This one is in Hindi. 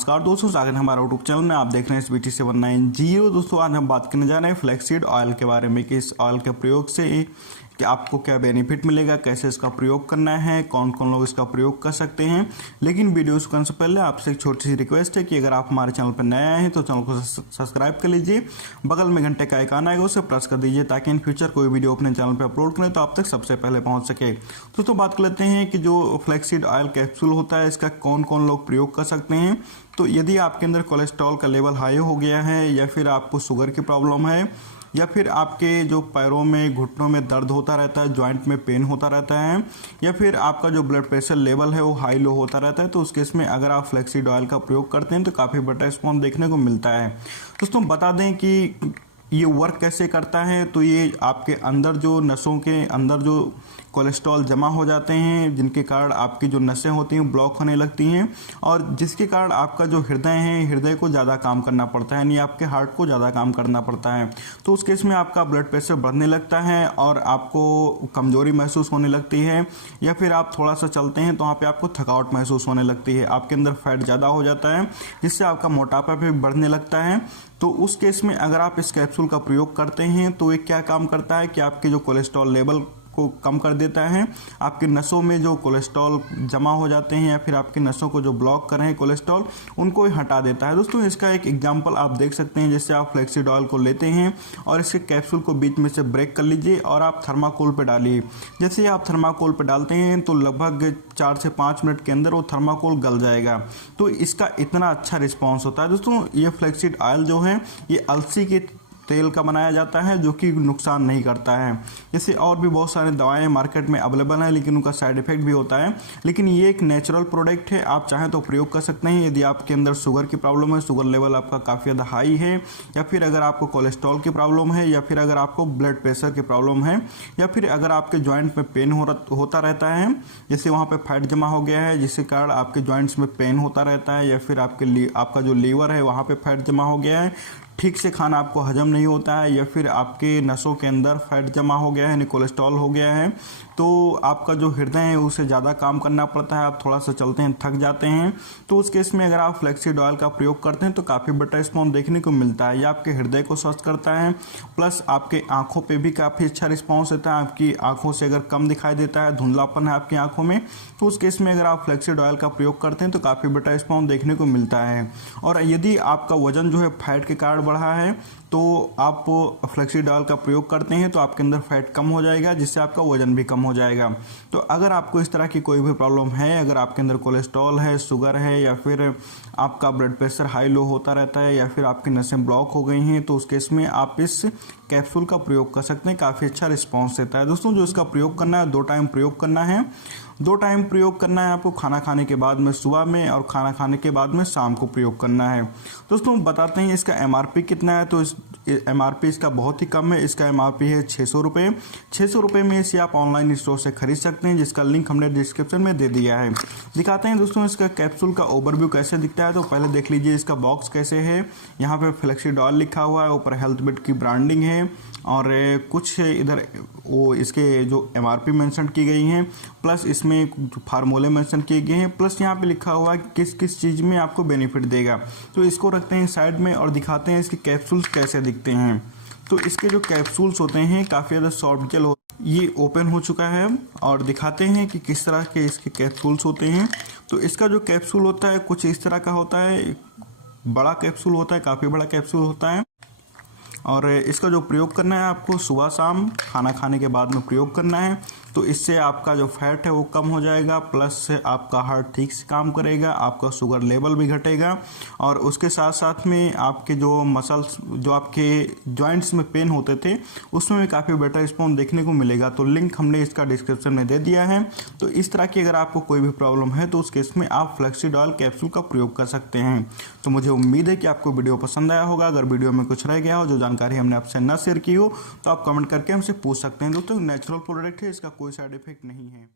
नमस्कार दोस्तों, स्वागत है हमारा यूट्यूब चैनल में। आप देख रहे हैं SBT790। दोस्तों आज हम बात करने जा रहे हैं फ्लैक्ससीड ऑयल के बारे में कि इस ऑयल के प्रयोग से कि आपको क्या बेनिफिट मिलेगा, कैसे इसका प्रयोग करना है, कौन कौन लोग इसका प्रयोग कर सकते हैं। लेकिन वीडियो शुरू करने से पहले आपसे एक छोटी सी रिक्वेस्ट है कि अगर आप हमारे चैनल पर नए आए हैं तो चैनल को सब्सक्राइब कर लीजिए, बगल में घंटे का आइकन आएगा उसे प्रेस कर दीजिए ताकि इन फ्यूचर कोई वीडियो अपने चैनल पर अपलोड करें तो आप तक सबसे पहले पहुंच सके। तो बात कर लेते हैं कि जो फ्लैक्ससीड ऑयल कैप्सूल होता है इसका कौन कौन लोग प्रयोग कर सकते हैं। तो यदि आपके अंदर कोलेस्ट्रॉल का लेवल हाई हो गया है, या फिर आपको शुगर की प्रॉब्लम है, या फिर आपके जो पैरों में घुटनों में दर्द होता रहता है, जॉइंट में पेन होता रहता है, या फिर आपका जो ब्लड प्रेशर लेवल है वो हाई लो होता रहता है, तो उस केस में अगर आप फ्लैक्ससीड ऑयल का प्रयोग करते हैं तो काफ़ी बड़ा रिस्पॉन्स देखने को मिलता है। दोस्तों बता दें कि ये वर्क कैसे करता है। तो ये आपके अंदर जो नसों के अंदर जो कोलेस्ट्रॉल जमा हो जाते हैं, जिनके कारण आपकी जो नसें होती हैं ब्लॉक होने लगती हैं, और जिसके कारण आपका जो हृदय है, हृदय को ज़्यादा काम करना पड़ता है, यानी आपके हार्ट को ज़्यादा काम करना पड़ता है। तो उस केस में आपका ब्लड प्रेशर बढ़ने लगता है और आपको कमजोरी महसूस होने लगती है, या फिर आप थोड़ा सा चलते हैं तो वहाँ पर आपको थकावट महसूस होने लगती है, आपके अंदर फैट ज़्यादा हो जाता है, जिससे आपका मोटापा भी बढ़ने लगता है। तो उस केस में अगर आप इस कैप्सूल का प्रयोग करते हैं तो ये क्या काम करता है कि आपके जो कोलेस्ट्रॉल लेवल को कम कर देता है, आपके नसों में जो कोलेस्ट्रॉल जमा हो जाते हैं या फिर आपकी नसों को जो ब्लॉक कर रहे हैं कोलेस्ट्रॉल, उनको हटा देता है। दोस्तों इसका एक एग्जांपल आप देख सकते हैं, जैसे आप फ्लैक्ससीड ऑयल को लेते हैं और इसके कैप्सूल को बीच में से ब्रेक कर लीजिए और आप थर्माकोल पर डालिए। जैसे आप थर्माकोल पर डालते हैं तो लगभग 4 से 5 मिनट के अंदर वो थर्माकोल गल जाएगा। तो इसका इतना अच्छा रिस्पॉन्स होता है। दोस्तों ये फ्लैक्ससीड ऑयल जो है ये अलसी के तेल का बनाया जाता है जो कि नुकसान नहीं करता है। जैसे और भी बहुत सारे दवाएं मार्केट में अवेलेबल हैं लेकिन उनका साइड इफेक्ट भी होता है, लेकिन ये एक नेचुरल प्रोडक्ट है, आप चाहें तो प्रयोग कर सकते हैं। यदि आपके अंदर शुगर की प्रॉब्लम है, शुगर लेवल आपका काफ़ी ज़्यादा हाई है, या फिर अगर आपको कोलेस्ट्रॉल की प्रॉब्लम है, या फिर अगर आपको ब्लड प्रेशर की प्रॉब्लम है, या फिर अगर आपके जॉइंट में पेन होता रहता है, जैसे वहाँ पर फैट जमा हो गया है जिसके कारण आपके जॉइंट्स में पेन होता रहता है, या फिर आपका जो लीवर है वहाँ पर फैट जमा हो गया है, ठीक से खाना आपको हजम नहीं होता है, या फिर आपके नसों के अंदर फैट जमा हो गया है, यानी कोलेस्ट्रॉल हो गया है, तो आपका जो हृदय है उसे ज़्यादा काम करना पड़ता है, आप थोड़ा सा चलते हैं थक जाते हैं, तो उस केस में अगर आप फ्लैक्ससीड ऑयल का प्रयोग करते हैं तो काफ़ी बड़ा रिस्पॉन्स देखने को मिलता है। ये आपके हृदय को स्वस्थ करता है, प्लस आपके आँखों पर भी काफ़ी अच्छा रिस्पॉन्स देता है। आपकी आँखों से अगर कम दिखाई देता है, धुंधलापन है आपकी आँखों में, तो उस केस में अगर आप फ्लैक्ससीड ऑयल का प्रयोग करते हैं तो काफ़ी बड़ा रिस्पॉन्स देखने को मिलता है। और यदि आपका वजन जो है फैट के कारण बढ़ा है तो आप फ्लैक्ससीड ऑयल का प्रयोग करते हैं तो आपके अंदर फैट कम हो जाएगा, जिससे आपका वजन भी कम हो जाएगा। तो अगर आपको इस तरह की कोई भी प्रॉब्लम है, अगर आपके अंदर कोलेस्ट्रॉल है, शुगर है, या फिर आपका ब्लड प्रेशर हाई लो होता रहता है, या फिर आपकी नसें ब्लॉक हो गई हैं, तो उस केस में आप इस कैप्सूल का प्रयोग कर सकते हैं, काफ़ी अच्छा रिस्पॉन्स देता है। दोस्तों जो इसका प्रयोग करना है, 2 टाइम प्रयोग करना है। 2 टाइम प्रयोग करना है आपको, खाना खाने के बाद में सुबह में और खाना खाने के बाद में शाम को प्रयोग करना है। दोस्तों बताते हैं इसका MRP कितना है। तो MRP इसका बहुत ही कम है, इसका MRP है 600 रुपये। 600 रुपये में इसे आप ऑनलाइन स्टोर से खरीद सकते हैं, जिसका लिंक हमने डिस्क्रिप्शन में दे दिया है। दिखाते हैं दोस्तों इसका कैप्सूल का ओवरव्यू कैसे दिखता है। तो पहले देख लीजिए इसका बॉक्स कैसे है। यहाँ पे फ्लैक्ससीड ऑयल लिखा हुआ है, ऊपर हेल्थबिट की ब्रांडिंग है, और कुछ इधर वो इसके जो MRP मेंशन की गई हैं, प्लस इसमें फार्मूले मेंशन किए गए हैं, प्लस यहाँ पे लिखा हुआ है किस किस चीज़ में आपको बेनिफिट देगा। तो इसको रखते हैं साइड में और दिखाते हैं इसके कैप्सूल्स कैसे दिखते हैं। तो इसके जो कैप्सूल्स होते हैं काफ़ी ज़्यादा सॉफ्ट जेल ये ओपन हो चुका है, और दिखाते हैं कि किस तरह के इसके कैप्सूल्स होते हैं। तो इसका जो कैप्सूल होता है कुछ इस तरह का होता है, बड़ा कैप्सूल होता है, काफ़ी बड़ा कैप्सूल होता है। और इसका जो प्रयोग करना है आपको सुबह शाम खाना खाने के बाद में प्रयोग करना है। तो इससे आपका जो फैट है वो कम हो जाएगा, प्लस आपका हार्ट ठीक से काम करेगा, आपका शुगर लेवल भी घटेगा, और उसके साथ साथ में आपके जो मसल्स जो आपके जॉइंट्स में पेन होते थे उसमें भी काफ़ी बेटर रिस्पॉन्स देखने को मिलेगा। तो लिंक हमने इसका डिस्क्रिप्शन में दे दिया है। तो इस तरह की अगर आपको कोई भी प्रॉब्लम है तो उस केस में आप फ्लैक्ससीड ऑयल कैप्सूल का प्रयोग कर सकते हैं। तो मुझे उम्मीद है कि आपको वीडियो पसंद आया होगा। अगर वीडियो में कुछ रह गया हो, जो जानकारी हमने आपसे ना शेयर की हो, तो आप कमेंट करके हमसे पूछ सकते हैं। दोस्तों नेचुरल प्रोडक्ट है, इसका कोई साइड इफेक्ट नहीं है।